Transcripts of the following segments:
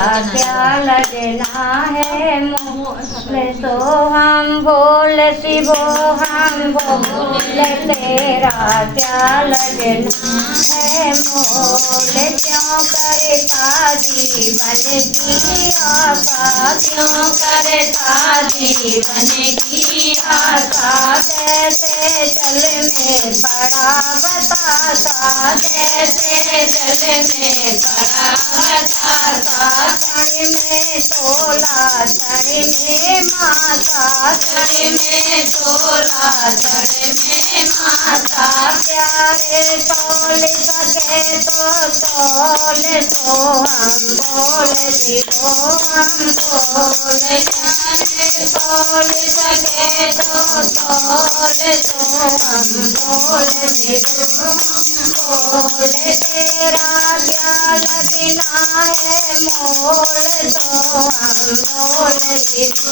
क्या लगना है मोल तो हम बोल शिवो हम बोल तेरा क्या लगना है मोल क्यों करता जीवन की आशा क्यों करता जीवन की आशा जैसे जल में पड़ा बतासा जैसे जल में पड़ा बतासा क्षण में तोला क्षण में माता क्षण में तोला क्षण में माता प्यारे तोल सके तो तोल तो हम बोल दियो हम बोल प्यारे तोल सके तो तोल तो हम बोल दियो बोल तेरा क्या लगना है मोल तो हम बोल दियो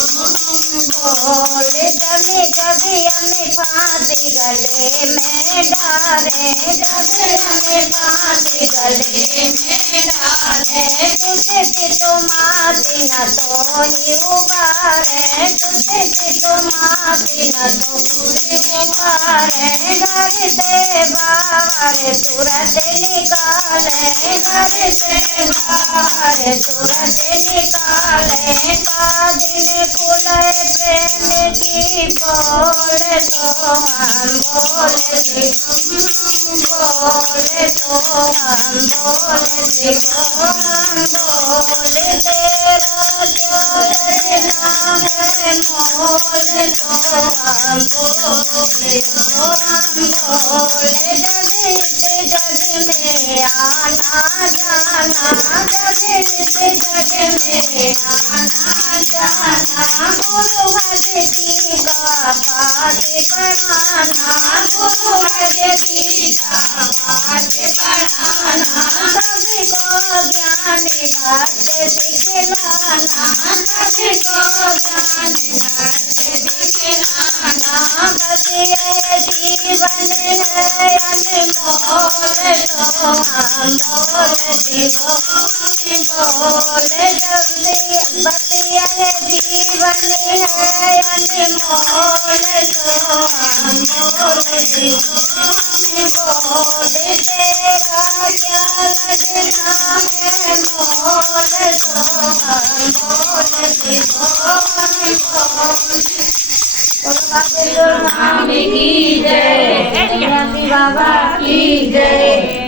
बोल जब जब हमें फांसी गले में डाले जब हमें फांसी गले में डाले तुझे भी तो माती न तो ही उबारे तुझे भी तो माती न तो ही उबारे घर से बाहर तुरंत निकाले घर से बाहर तुरंत निकाले कादिन खुले प्रेम की बोल तो हम बोल बोल तो हम बोल हम बोल तेरा क्या लगना है मोल तो हम बोल जग में आना जाना जग में आना जाना गुरु भक्ति का पाठ पढ़ाना गुरु भक्ति का पाठ पढ़ाना सभी को ज्ञान भक्त सिखलाना सभी को ज्ञान भक्त सिखलाना बस ये जीवन है अनमोल तो हम बोल दियो बोल जल्दी बस यह जीवन है अनमोल तो हम बोल दियो बोल तेरा क्या लगना है मोल तो हम बोल दियो बोल की जय बाबा की जय।